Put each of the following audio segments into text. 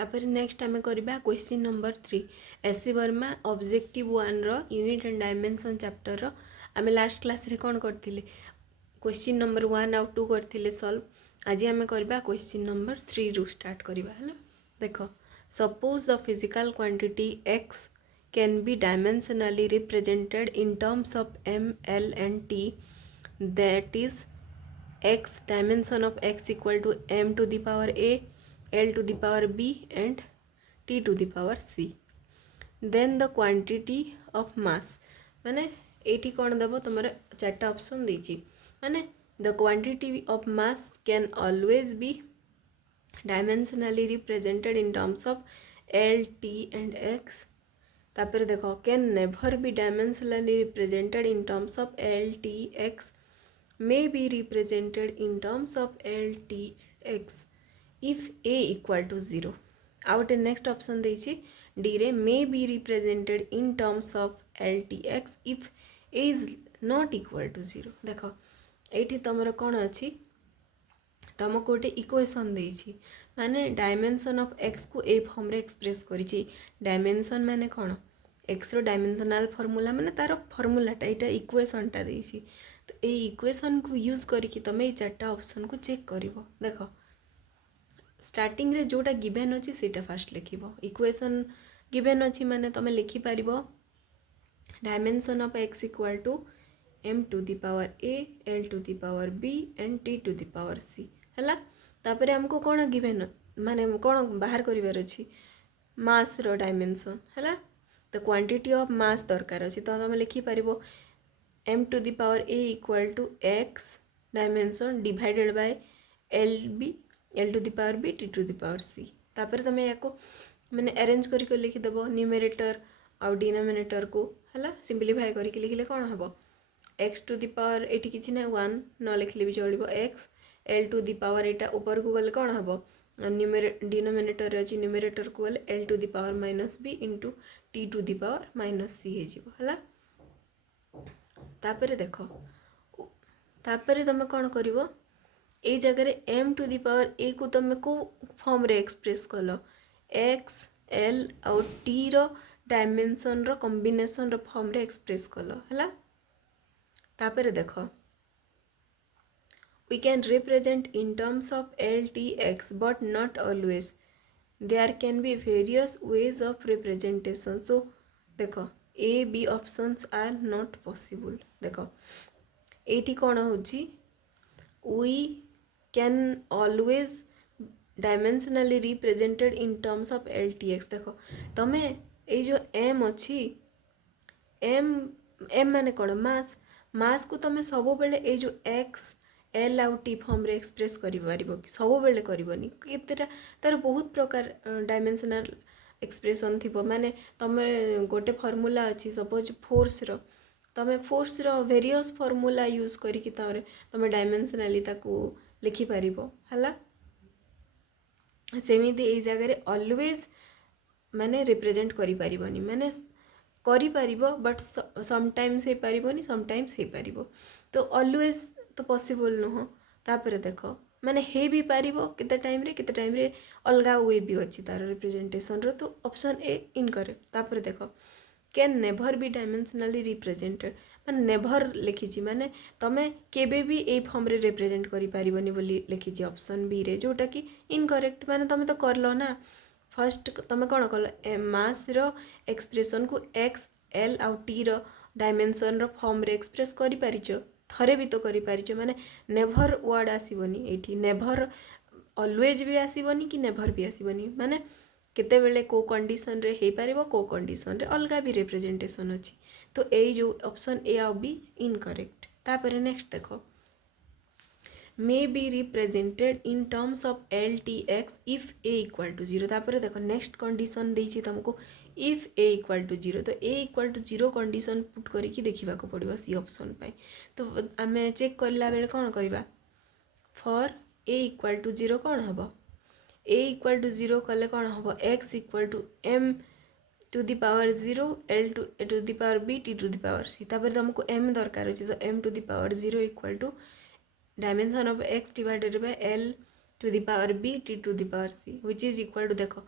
तापर नेक्स्ट आम करवा question number 3 SC Verma objective 1 रो यूनिट एंड डायमेंशन चैप्टर रो आम लास्ट क्लास रे कौन करथिले क्वेश्चन नंबर 1 आउ 2 करथिले सॉल्व आज आम करवा क्वेश्चन नंबर 3 रू स्टार्ट करवा हला देखो suppose the physical quantity x can be dimensionally represented in terms of m l and t that is x dimension of x equal to m to the power a l to the power b and t to the power c then the quantity of mass माने eighty कौन देव तुम चार्टा option देछि माने the quantity of mass can always be dimensionally represented in terms of l t and x तापर देखो can never be dimensionally represented in terms of l t x may be represented in terms of l t and x if a equal to 0 आउट next option देछि D रे मे be represented in terms of L T X if A is not equal to 0 देख ये तुम कौन अच्छी तुमको गोटे इक्वेशन देछि माने डायमेंशन ऑफ एक्स को ए फॉर्म रे एक्सप्रेस करिछि डायमेंशन माने कौन एक्स रो डायमेंशनल फॉर्मूला माने तार फॉर्मूलाटा एटा इक्वेशनटा देछि तो ये इक्वेशन को यूज करके तुम ये चार्टा ऑप्शन को चेक करिवो देख स्टार्टिंग रे जोटा गिवेन अच्छी सीटा फास्ट लिखिबो इक्वेशन गिवेन अच्छी माने तुम लिखि पारिबो dimension of x equal to m to the power a l to the power b and t to the power c हैला तापरे हमको कोन गिवेन माने कोन बाहर करिवार अछि मास रो डायमेंशन हैला तो क्वांटिटी ऑफ मास दरकार अछि तो तुम लिखि पारिबो m to the power a equal to x dimension divided by l to the power b t to the power c तापर तुम या मैंने अरेंज करके लिखिदेव न्यूमेरेटर आउ डिनोमिनेटर को है सिंप्लीफाई करके लिखिले कौन हम x टू दी पावर ये किसी ना 1 न लिखले भी चलो x l to the power यहाँ ऊपर को गले कौन हम डिनोमिनेटर अच्छी न्यूमेरेटर को गले l to the power minus b into t to the power minus c है तापर देख तापर तुम कौन कर ए जगह m to the power a को तुम को फॉर्म रे एक्सप्रेस कल x l आउ t रो डायमेंशन रो कॉम्बिनेशन रो फॉर्म रे एक्सप्रेस कल है तापर देख we can represent in terms of l t x but not always there can be various ways of representation so देख a b options are not possible देख eighty कौन होची we can always dimensionally represented in terms of L T x देख तमें ये जो M अच्छी M M माने कौन मास मास को तुम सब बेले ये जो एक्स एल आउ टी फॉर्म रे एक्सप्रेस कर कि सब बेले करनी केतेटा तार बहुत प्रकार डायमेंशनल एक्सप्रेशन थी माने तुम गोटे फॉर्मूला अच्छी सपोज फोर्स रो तुम फोर्स रो वेरियस फॉर्मूला यूज करके तुम डायमेंशनली लिखि पारिबो हला सेमिति ए जगह ऑलवेज माने रिप्रेजेंट करि पारिबोनी माने करि पारिबो बट समटाइम्स हे पारिबोनी समटाइम्स हे पारिबो तो ऑलवेज तो पॉसिबल नुह तापर देख माने हे भी पारिबो केते टाइम रे अलगा वे भी अछि तार रिप्रेजेंटेशन रो तो ऑप्शन ए इनकरेक्ट तापर देख can never be dimensionally represented माने नेभर लिखिछि माने तमे केबे भी ए फॉर्म रे रिप्रेजेंट करि पारिबोनी बोली लिखिछि ऑप्शन बी रे जोटा कि इनकरेक्ट माने तमे तो करलो ना फर्स्ट तमे कोन कलो मास रो एक्सप्रेशन को x l आउ t रो डायमेंशन रो फॉर्म रे एक्सप्रेस करि पारिछो थरे भी तो करि पारिछो माने नेभर वर्ड आसीबोनी एठी नेभर ऑलवेज भी आसीबोनी कि नेभर भी आसीबोनी माने केते बेले को कंडीशन रे हे पारिबो को कंडीशन रे अलगा भी रिप्रेजेंटेशन अछि तो ए जो ऑप्शन ए आ बी इनकरेक्ट तापर नेक्स्ट देखो may be represented in terms of L T X if A equal to 0 तापर देखो नेक्स्ट कंडीशन देछि तुमको इफ ए इक्वल टू 0 तो ए इक्वल टू 0 कंडीशन पुट करके देखा पड़ो सी ऑप्शन पाई तो आम चेक करला बेले कौन करवा फॉर ए इक्वल टू 0 कौन हम a इक्वल टू 0 कले कौन हम x equal to m to the power 0 l to the power b t to the power c तापर तुमको m दरकार अच्छे तो m to the power 0 equal to dimension of x divided by l to the power b t to the power c which is equal to देखो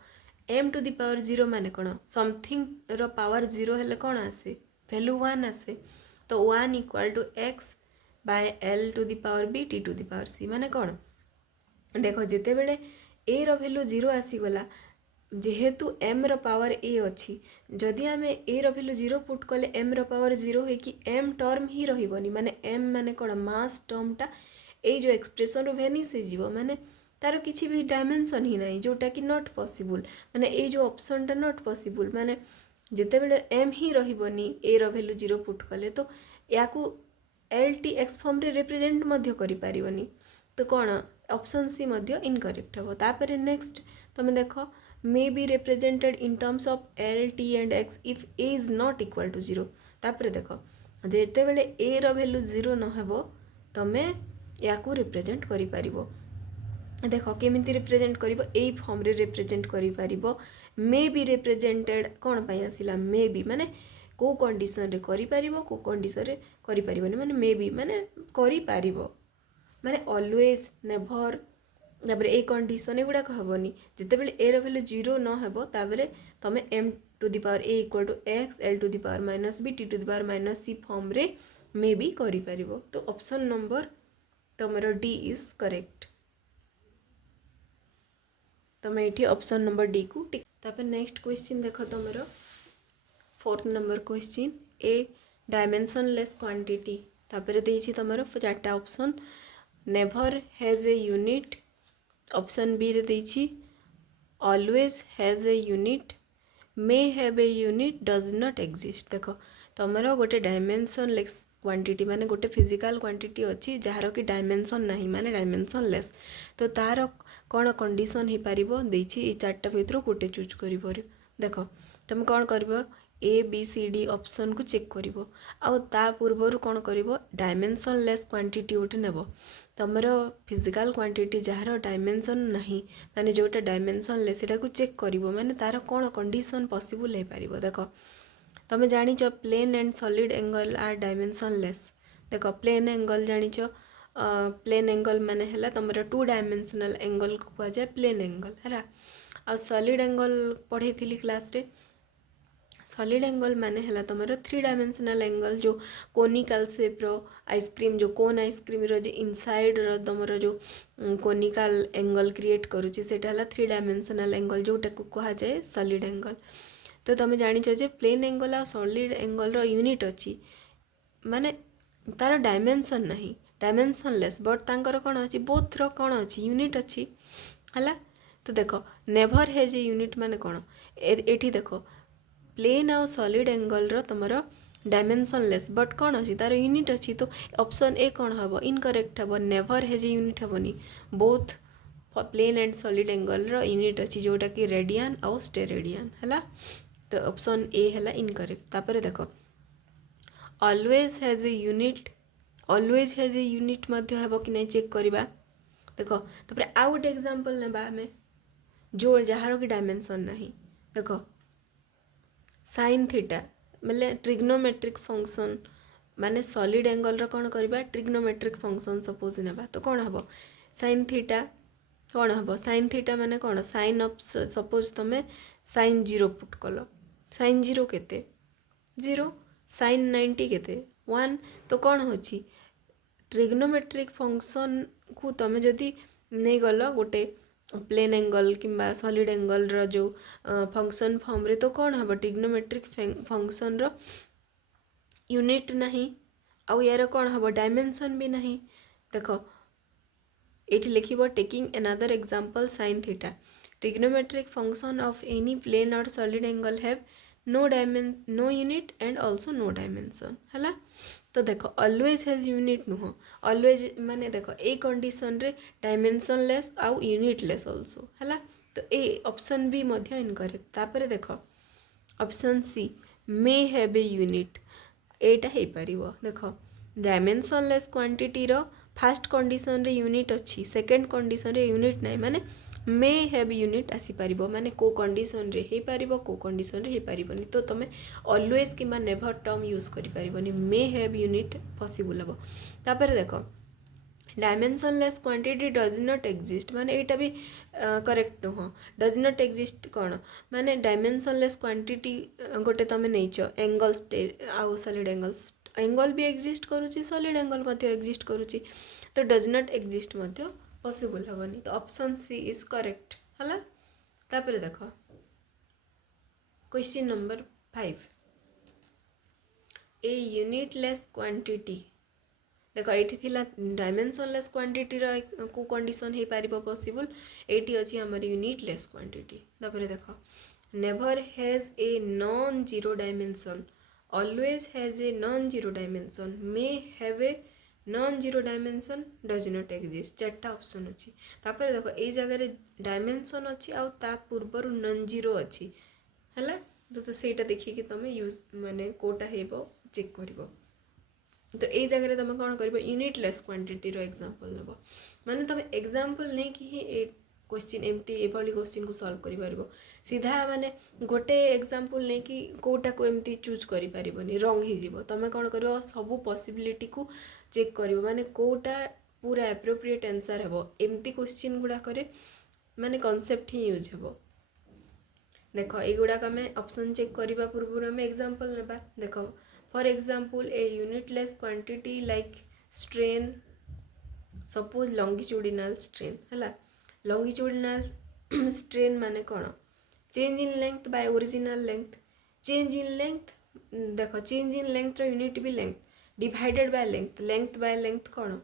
m to the power 0 माने कौन something रो power 0 हेले कौन आसे value 1 आसे तो 1 equal to x by l to the power b t to the power c माने कौन देख जिते बेले a रो वैल्यू 0 आसीगला जेहेतु m रो पावर a अच्छी जदि आम a रो वैल्यू 0 पुट कले m रो पावर 0 है कि m टर्म ही रहिबनी माने m माने कौन मास टर्मटा ए जो एक्सप्रेशन रो भेनिस हो जीवो माने तार किसी भी डायमेंशन ही नहीं जोटा कि नॉट पॉसिबल माने ए जो ऑप्शनटा नॉट पॉसिबल माने जिते बेले m ही रहिबनी a रो वैल्यू 0 पुट कले तो याकू एल टी एक्स फॉर्म रे रिप्रेजेंट मध्य करि पारिबनी तो कौन ऑप्शन सी मध्य इनकरेक्ट हे तापर नेक्स्ट तुम देख may be represented in terms of L T and X if A is not equal to 0 तापर देख जिते बेले ए रो वैल्यू 0 न हेबो तमे याकू रिप्रेजेंट करि पारिबो देख केमिति रिप्रेजेंट करिबो ए फॉर्म रे रिप्रेजेंट करि पारिबो मे बी रिप्रेजेंटेड कौन पाई आसिला मे बी माने को कंडीशन रे करि पारिबो को कंडीशन रे करि पारिबोनी माने मे बी माने करि पारिबो माने ऑलवेज नेभर तापर ए कंडीशन एगुड़ा हेबनी जिते बेले ए रो वैल्यू 0 न हेबो ताबले तमे m to the power a equal to x l to the power minus b t to the power minus c form रे मे बी करि पारिबो तो ऑप्शन नंबर तमरो डी इज करेक्ट तमे एठी ऑप्शन नंबर डी को टिक तापर next question देखो तमरो 4th number question a dimensionless quantity तापर देछि तमरो चारटा option never has a unit option B रे देछि always has a unit may have a unit does not exist देख तमरो गोटे डायमेंशनलेस क्वांटिटी माने गोटे फिजिकल क्वांटिटी अच्छी जार कि डायमेंशन नहीं माने डायमेंशनलेस तो तार कौन कंडीशन हो पारिबो देछि ए चारटा भितर गोटे चूज करिवो देख तुम कौन कर A B C D option को चेक करिवो आउ ता पूर्वर कौन करिवो डायमेंशनलेस क्वांटिटी गोटे नेब तमर फिजिकल क्वांटिटी जार डायमेंशन नहीं माने जोटा डायमेंशनलेस सेटा को चेक करिवो माने तार कौन कंडीशन पॉसिबल हो पारिबो देख तुम जानिच plane and solid angle are dimensionless देख प्लेन एंगल जानिच प्लेन एंगल माने हैला तमर 2 डायमेंशनल एंगल को कह जाए प्लेन एंगल है आ सॉलिड एंगल पढ़े थी क्लास रे सॉलिड एंगल माने हैला तमर 3 डायमेंशनल एंगल जो कोनिकल शेप रो आइसक्रीम जो कोन आइसक्रीम रो जो इनसाइड रो तमर जो कोनिकल एंगल क्रिएट करूची सेटा हैला 3 डायमेंशनल एंगल जोटा को कह जाए सॉलिड एंगल तो तुम जानिच जे प्लेन एंगल आ सॉलिड एंगल रो यूनिट अच्छी माने तार डायमेंशन नहीं डायमेंशनलेस बट तांकर कौन अच्छी बोथ रो कौन अच्छी यूनिट अच्छी है तो देख नेभर हैज ए यूनिट माने कौन एठी देख प्लेन आ सॉलिड एंगल रो तुमर डायमेंशनलेस बट कौन अच्छी तार यूनिट अच्छी तो ऑप्शन ए कौन हम इनकरेक्ट हम नेभर हैज ए यूनिट हेनी both plane and solid angle रो यूनिट अच्छी जोटा कि रेडियन आउ स्टेरेडियन है तो ऑप्शन ए है इनकरेक्ट तापर देख always has a unit always has a unit मध्य हेबो कि नहीं चेक करवा देख तापर आउ गोटे एग्जांपल नेबा हमें जो जार कि डायमेंशन नहीं देख साइन थीटा मतलब ट्रिग्नोमेट्रिक फंक्शन माने सॉलिड एंगल रो कौन करवा ट्रिग्नोमेट्रिक फंक्शन सपोज नेबा तो कौन हम साइन थीटा कौन हम साइन थीटा माने कौन साइन ऑफ सपोज तुम साइन 0 पुट कल साइन 0 केते 0 साइन 90 केते 1 तो कौन होची ट्रिग्नोमेट्रिक फंक्शन को तुम जदि नहीं गल गोटे प्लेन एंगल किंबा सॉलिड एंगल रो जो फंक्शन फॉर्म रे तो कौन हम ट्रिग्नोमेट्रिक फंक्शन रो यूनिट नहीं आउ यार कौन हम डायमेंशन भी नहीं देख एटी लिखिबो taking another example sin theta trigonometric function of any plane और solid angle have no unit and also no dimension है तो देख ऑलवेज हैज यूनिट नुह ऑलवेज माने देख ए कंडीशन रे डायमेंशनलेस आउ यूनिटलेस आल्सो है तो ए ऑप्शन बी मध्य इनकरेक्ट तापर देख option C may have a unit एटा हे परिबो देख डायमेंशनलेस क्वांटिटी रो फास्ट कंडीशन रे यूनिट अच्छी सेकेंड कंडीशन रे यूनिट नहीं माने मे हैव यूनिट आसी पारिबो माने को कंडीशन रे हे पारिबो को कंडीशन रे हे पारिबोनी तो तमे ऑलवेज किंबा नेवर टर्म यूज करि पारिबोनी मे हैव यूनिट पॉसिबल हबो तापर देखो dimensionless quantity does not exist माने एटा भी करेक्ट नुह डज नॉट एग्जिस्ट कौन माने डायमेंशनलेस क्वांटिटी गोटे तुम नहींच एंगल आउ सॉलिड एंगल्स एंगल भी एग्जिस्ट करुच्ची सॉलिड एंगल मध्य एग्जिस्ट करुच्ची तो डज नॉट एग्जिस्ट मध्य पॉसिबल हेबनी तो ऑप्शन सी इज करेक्ट हला तापर देख question number 5 a unitless quantity देख ये डायमेंशनलेस क्वांटिटी को कंडीशन हो पार पॉसिबल ये अच्छी आमर यूनिटलेस क्वांटिटी तापर देख never has a non zero dimension always has a non zero dimension may have a non zero dimension does not exist चार्टा ऑप्शन अच्छी तापर देख ये जगह डायमेंशन अच्छी आ पूर्वर नॉन जीरो अच्छी है तो सेटा देखिए तुम यूज माने कोटा हेबो चेक करिवो तो ये जगह तुम कौन कर यूनिटलेस क्वांटिटी एग्जांपल नब माने तुम एग्जांपल नहीं कि ही क्वेश्चन एमती एभली क्वेश्चन को सॉल्व कर पारिबो सीधा माने गोटे एग्जांपल नहीं कि कोटा को एमती चूज करि पारिबोनी रॉन्ग ही जीवो तुम कौन कर सब पॉसिबिलिटी को चेक करिवो माने कोटा पूरा एप्रोप्रिएट आंसर हेबो एमती क्वेश्चन गुडा करे माने कांसेप्ट ही यूज हेबो देख एगुड़ाक आम ऑप्शन चेक करने पूर्व आम एग्जांपल नेबा देख for example a unitless quantity like strain suppose longitudinal strain है लॉन्गिट्यूडिनल स्ट्रेन माने कौन change in length by original length change in length देख चेंज इन लेंथ यूनिट भी लेंथ डिवाइडेड बाय लेंथ कौन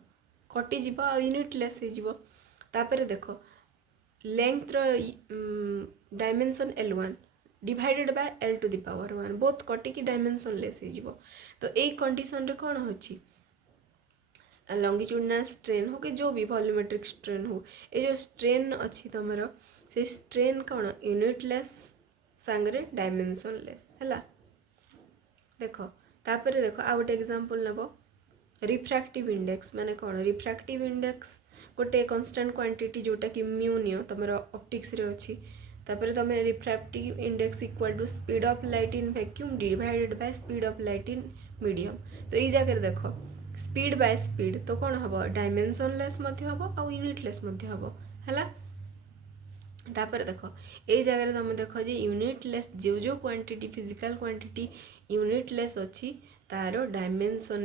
कटिज यूनिटलेस होपर देख length dimension L1 divided by L to the power 1 both कटिकी डायमेंशन लेस हो तो यही कंडीशन रे कौन होची लॉन्गिट्यूडिनल स्ट्रेन हो कि जो भी वॉल्यूमेट्रिक स्ट्रेन हो ये जो स्ट्रेन अच्छी तुम से स्ट्रेन कौन यूनिटलेस सांगरे डायमेंशन लेस है देख तापर देख आ गोटे एग्जांपल नब रिफ्रैक्टिव इंडेक्स माने कौन रिफ्रैक्टिव इंडेक्स गोटे कांस्टेंट क्वांटिटी जोटा कि म्यू नियो तुम ऑप्टिक्स रे अच्छी तापर तुम refractive index equal to speed of light in vacuum divided by speed of light in medium तो ये जगह देख स्पीड बाय स्पीड तो कौन हम डायमेंशनलेस हम आ यूनिटलेस हम है तापर देख ये जगह तुम देख जे यूनिटलेस जो जो क्वांटिटी फिजिकल क्वांटिटी यूनिटलेस अच्छी तार डायमेंशन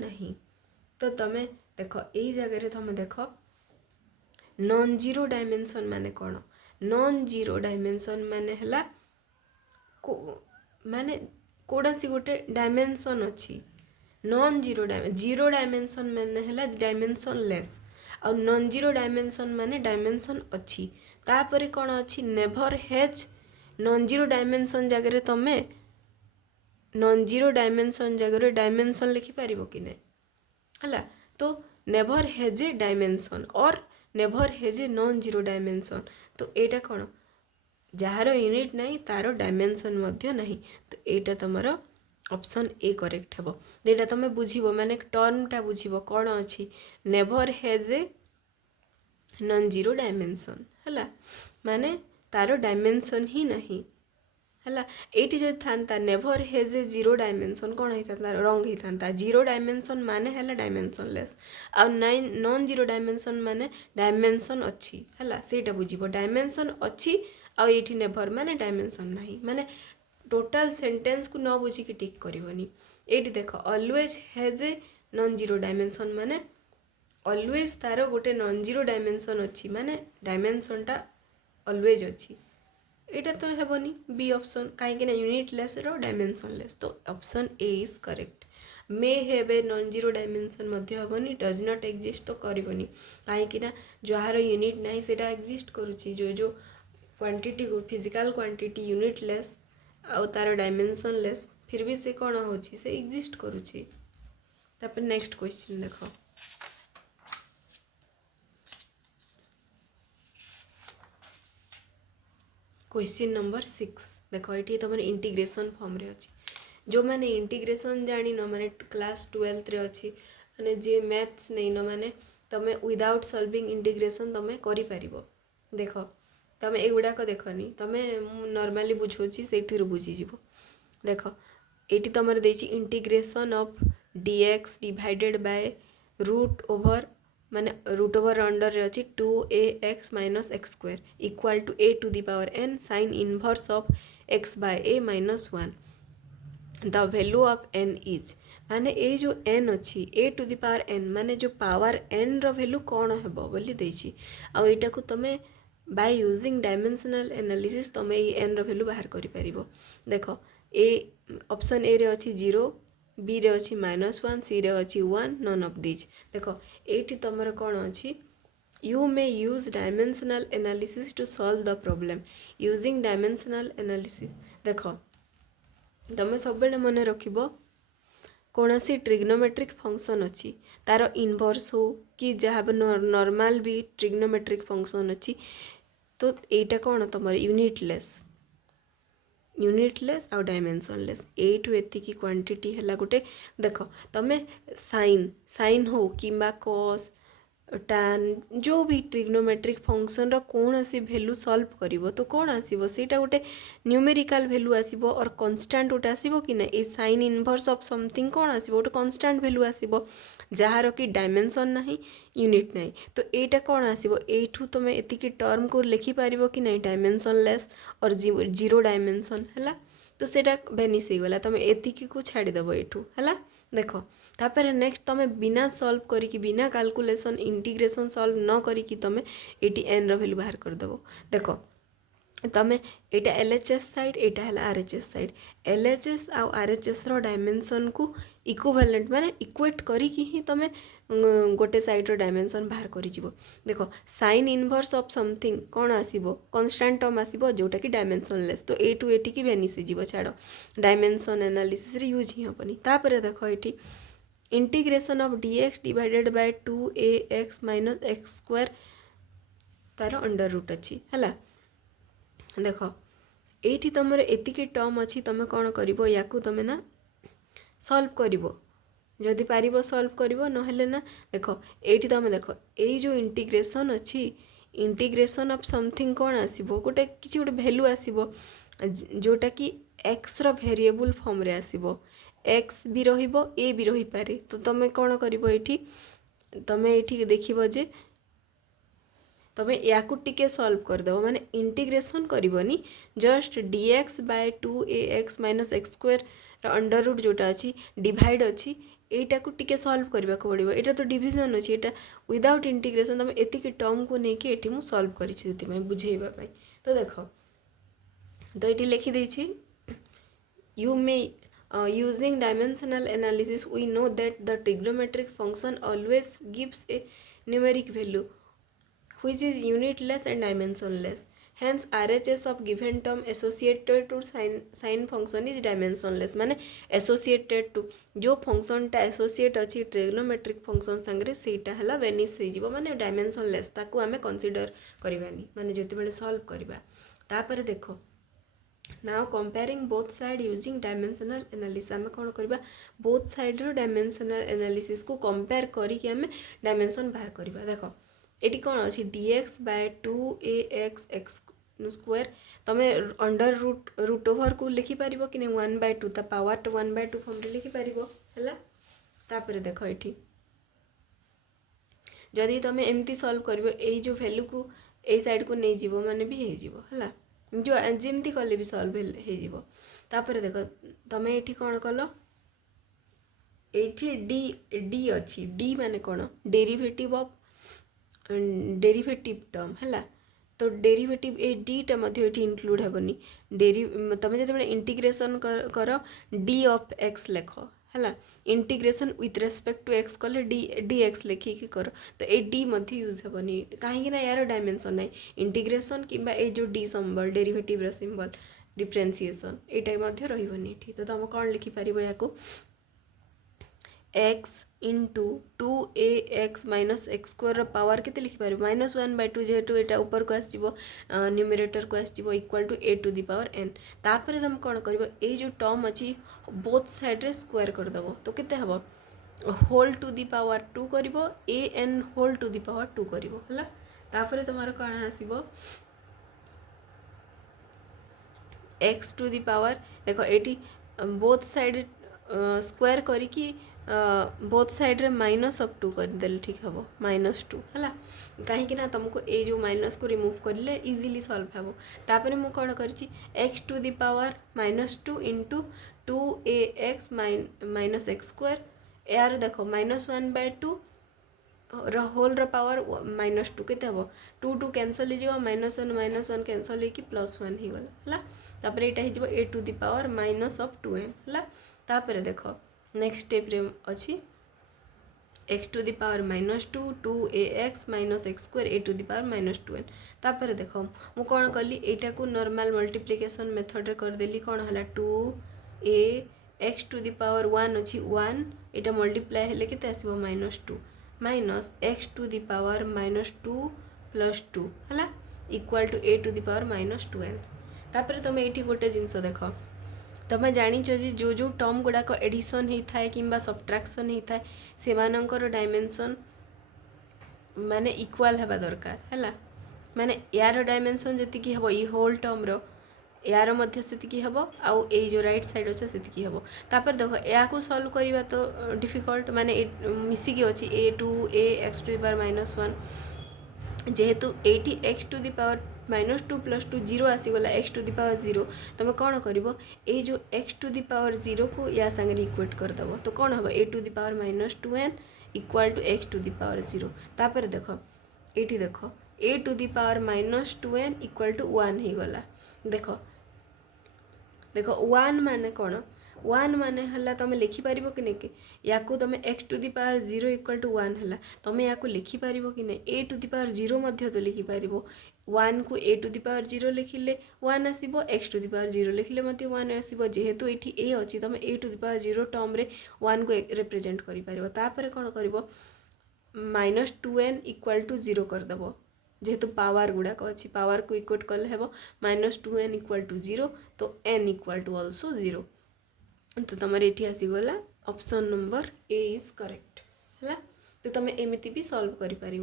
नहीं तो तुम देख यही जगह तुम देख नॉन जीरो डायमेंशन माने कौन नॉन जीरो डायमेंशन माने हला माने कौड़सी गोटे डायमेंशन अच्छी नॉन जीरो डायमेंशन माने हला डायमेंशन लेस आ नॉन जीरो डायमेंशन माने डायमेंशन अच्छी तापर कौन अच्छी never has non zero dimension जगह तुम नॉन जीरो डायमेंशन जगह डायमेंशन लिखिपार कि नहीं है तो नेभर हैज ए डायमेंशन और never has a non zero dimension तो यहाँ कौन जार यूनिट नहीं तार डायमेंशन नहीं तो यहाँ तुम ऑप्शन ए करेक्ट हे यहाँ तुम बुझब माने टर्मटा बुझब कौन अच्छी never has a non zero dimension है माने तार डायमेंशन ही नहीं है ये जो था never has A zero dimension कौन होता रंग होता जीरो डायमेंशन माने है डायमेंशन लेस आ नॉन जीरो डायमेंशन माने डायमेंशन अच्छी है सेटा बुझब डायमेंशन अच्छी आठी नेभर माने डायमेंशन नहीं माने टोटाल सेंटेंस को न बुझिकी टिक करनी ये देख always has a non zero dimension माने ऑलवेज तार गोटे नॉन जीरो डायमेंशन अच्छी माने डायमेंशनटा ऑलवेज अच्छी यहाँ तो हेबनी बी ऑप्शन कहीं यूनिटलेस रो डायमेंशनलेस तो option A is correct may have a non zero dimension हेबनी डज नॉट एग्जिस्ट तो करबनी कहीं जार यूनिट ना से एग्जिस्ट करुच्ची जो जो क्वांटिटी को फिजिकल क्वांटिटी यूनिटलेस आ तार डायमेंशनलेस फिर भी से कौन हो से एग्जिस्ट करुच्ची तापर नेक्स्ट क्वेश्चन देख क्वेश्चन नंबर 6 देख ये तुम इंटीग्रेशन फॉर्म रे अच्छी जो मैंने इंटीग्रेशन जानी न माने क्लास 12 रे अच्छी माने जे मैथ्स नहीं न माने तुम विदाउट सॉल्विंग इंटीग्रेशन तुम करि परिबो देख तुम एगुड़ाक देखनी तुम नॉर्मली बुझाऊँगी से बुझीज देख ये तुम integration of dx divided by root over माने रूट ओवर अंडर रे अछि 2ax minus x square equal to a to the power n sine inverse of x by a minus 1 the value of n is माने ए जो n अच्छी a to the power n माने जो power n रो value कौन हेबो बोली देछि आ एटा को तमे बाय यूजिंग डायमेंशनल एनालिसिस तमे ई n रो वैल्यू बाहर करि परिबो देखो ए ऑप्शन ए रे अछि 0 बी रे अछि -1 सी रे अछि 1 नन ऑफ दिस देखो एठी तमर कौन अछि you may use dimensional analysis to solve the problem using dimensional analysis देखो तमें सब बेले मन रखिबो कौन सी ट्रिग्नोमेट्रिक फंक्शन अच्छी तार इनवर्स हो कि जहाँ नॉर्मल भी ट्रिग्नोमेट्रिक फंक्शन अच्छी तो एटा कौन तुम यूनिटलेस आउ डायमेंशनलेस एठू एति क्वांटिटी है गोटे देख तमें साइन हो कि कॉस tan जो भी ट्रिग्नोमेट्रिक फंक्शन रो कौन सी वैल्यू सॉल्व करिवो तो कौन आसीबो सेटा गोटे न्यूमेरिकल वैल्यू आसीबो और कांस्टेंट गोटे आसीबो कि ना ए साइन इनवर्स ऑफ समथिंग कौन आसीबो गोटे कांस्टेंट वैल्यू आसीबो जहार कि डायमेंशन नहीं यूनिट नहीं तो एटा कौन आसीबो एठू तुम एतिकी टर्म को लिखि पारिबो कि नहीं डायमेंशनलेस और जीरो डायमेंशन हैला तो सेटा बेनिस हो गला तुम एतिकी को छाड़ी देबो एठू हैला देखो तापर नेक्स्ट तुम बिना सॉल्व करी बिना कैलकुलेशन इंटीग्रेशन सॉल्व न करी तुम ये एन रो वैल्यू बाहर कर देबो देखो तमें एटा एलएचएस साइड एटा है आरएचएस साइड एलएचएस आउ आरएचएस रो डायमेंशन को इक्विवेलेंट माने इक्वेट करी ही तमें गोटे साइड रो डायमेंशन बाहर करी जीवो देखो साइन इनवर्स ऑफ समथिंग कौन आसीबो कांस्टेंट टर्म आसीबो जोटा कि डायमेंशनलेस तो ए टू एटी की बेनिस जीवो छाड़ डायमेंशन एनालिसिस रे यूज ही होपनी तापर देखो eighty integration of dx divided bye 2ax minus x square तार अंडर रूट अच्छी है देख ये तुम एतिकी टर्म अच्छी तुम कौन कर या तुम ना सॉल्व कर जदि पार सॉल्व कर ना देख ये तुम देख ये जो इंटीग्रेशन अच्छी इंटीग्रेशन ऑफ समथिंग कौन आसीबो गोटे किसी गोटे वैल्यू आसीबो जोटा कि एक्स रो वेरिएबल फॉर्म रे आसीबो एक्स भी रहिबो ए भी रही पारे तो तुम कौन करिबो एठी तुम एठी देखिबो जे तुम या टिके सॉल्व करदेव माने इंटीग्रेशन करनी just dx by 2ax minus x square under root जोटा अच्छी डिवाइड अच्छी एटा को टिके सॉल्व करबा को पड़िबो एटा तो डिवीजन अच्छी एटा विदाउट इंटीग्रेशन तुम एतिकी टर्म को लेके एठी मु सॉल्व करिछि सेति बुझेइबा पई तो देखो तो एटी लिखि देछि you may using dimensional analysis we know that the trigonometric function always gives a numeric value which is unitless and dimensionless. Hence RHS of given term associated to sin function is dimensionless माने associated to जो function टा associate अच्छी trigonometric function संगरे सेटा हला Venice से जीवो माने dimensionless ताकू आमे consider करिबानी माने जति बेले solve करिबा तापर देखो now comparing both side using dimensional analysis आमे कौन करबा both side रो dimensional analysis को compare करी कि आमे dimension बाहर करबा देखो एटी कौन अच्छी dx by 2ax x square तमे अंडर रूट ओवर को लिखि पारिबो कि 1/2 ता पावर तो 1/2 फॉर्म रे लिखि पारिबो हला तापर देखो एठी जदि तमे एमती सॉल्व करबो एई जो वैल्यू को एई साइड को नै जीवो माने भी हे जीवो हला जो जमती कले भी सॉल्व हो तापर देख तुम ये कौन कल ये डी अच्छी डी माने कौन डेरिवेटिव ऑफ डेरिवेटिव टर्म है तो डेरिवेटिव ए डीटा इंक्लूड हेबनी तुम जो इंटीग्रेशन कर डी ऑफ एक्स लेख है integration with respect to x कले डी एक्स लिखिकी कर तो ये डी यूज हेबनी कहीं यार डायमेंशन ना इंटीग्रेशन किंबा ए जो D symbol derivative symbol differentiation यहाँ रही तो तुम कौन लिखिपार या x into 2ax minus x square power के लिखिपार -1/2 जेहेतु यहाँ ऊपर को आसो न्यूमरेटर को आसो equal to a to the power n तापर तुम कौन कर जो टर्म अच्छी बोथ साइड रे स्क्वायर करदेव तो केते हम होल टू दी पावर 2 कर an whole to the power 2 कर तापर तुम कौन आसो x टू दी पावर देख ये बोथ साइड स्क्वायर करिकी बोथ साइड रे माइनस अप टू करदेले ठीक हम -2 है कहीं तुमको ये जो माइनस को रिमूव करले इजीली सॉल्व हम तापर मु कौन कर x to the power -2 into 2ax minus x square यार देख -1/2 होल पावर -2 केते हम 2 कैंसल हो -1 कैंसल हो +1 ही गला तापर यहाँ ए टू दी पावर -2n है तापर देख नेक्स्ट स्टेप रे अच्छी x to the power -2 2ax minus x square a to the power -2n तापर देख मु कौन कली एटा को नॉर्मल मल्टीप्लिकेशन मेथड रे करदेली कौन है 2a x to the power 1 अच्छी 1 एटा मल्टीप्लाई हेले केते आसीबो -2 minus x to the power -2 plus 2 है equal to a to the power -2n तापर तुम ये गोटे जिनस देख तुम जानिच जे जो जो टर्म गुड़ाक एडिशन होता है कि सब्ट्राक्शन होता है से डायमेंशन माने इक्वाल हवा दरकार है माने यार डायमेंशन जी हम ये होल टर्म रो यार मध्य से हम आउ ये जो राइट साइड अच्छे से हम तापर देख या सल्व करवा तो डिफिकल्ट माने मिसिकी अच्छी a to a x to the power -1 जेहेतु एटी x to the power -2 plus 2 0 आसीगला एक्स टू दी पावर 0 तुम कौन कर ये जो एक्स टू दी पावर 0 को या संगे इक्वेट करदेव तो कौन हम a to the power -2n equal to x to the power 0 तापर देख ये देख a to the power -2n equal to 1 ही गला देख देख 1 माने कौन 1 माने हला तुम लिखिपार कि नहीं कि या तुम x to the power 0 equal to 1 है तुम या लिखिपार कि नहीं ए टू दी पावर 0 मध्य तो लिखिपार 1 को ए टू दी पावर 0 लिखिले 1 आसो एक्स टू दी पावर 0 लिखिले मत 1 आसो जेहेतु ये ए अच्छी तुम ए टू दी पावर 0 टर्म रे 1 को रिप्रेजेंट कर कौन कर -2n इक्वल टू 0 करदेव जेहेतु पावर गुड़ाक अच्छी पावर को इक्वेट कले हम -2n इक्वल टू 0 तो n इक्वल टू ऑल्सो 0 तो तुम ये आसीगला option number A is correct है तो तुम एमती भी सॉल्व करि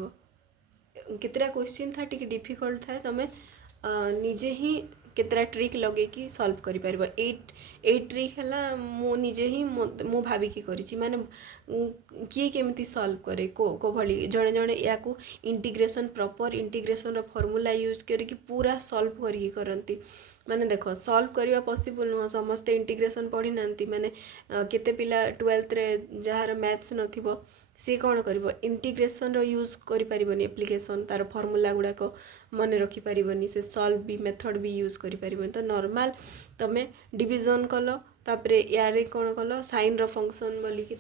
केतरा क्वेश्चन था टी डिफिकल्ट था तुम निजे ही केतरा ट्रिक लगे कि सॉल्व करि परिबो ए ट्रिक है मु निजे ही मु भाविकी करिछि माने किए केमती सॉल्व करे को भली जणे जणे या को इंटीग्रेशन प्रॉपर इंटीग्रेशन रो फार्मूला यूज करके पूरा सॉल्व करी करंती माने देख सॉल्व करवा पॉसिबल नुह समस्ते इंटीग्रेशन पढ़ी नांती माने केते पिला 12th रे जहार मैथ्स नथिबो सी कौन कर इंटीग्रेशन यूज करें एप्लिकेशन तार फॉर्मूला गुड़ाक मन रखिपार से सॉल्व भी मेथड भी यूज करें तो नॉर्मल तुम डिविजन कल तापर यार कौन कल साइन रो फंक्शन बोलिकी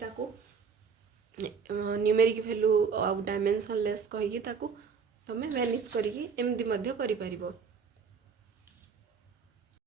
न्यूमेरिक वैल्यू डायमेंशन लेस कहीकि तुम वैनिश करी एमती कर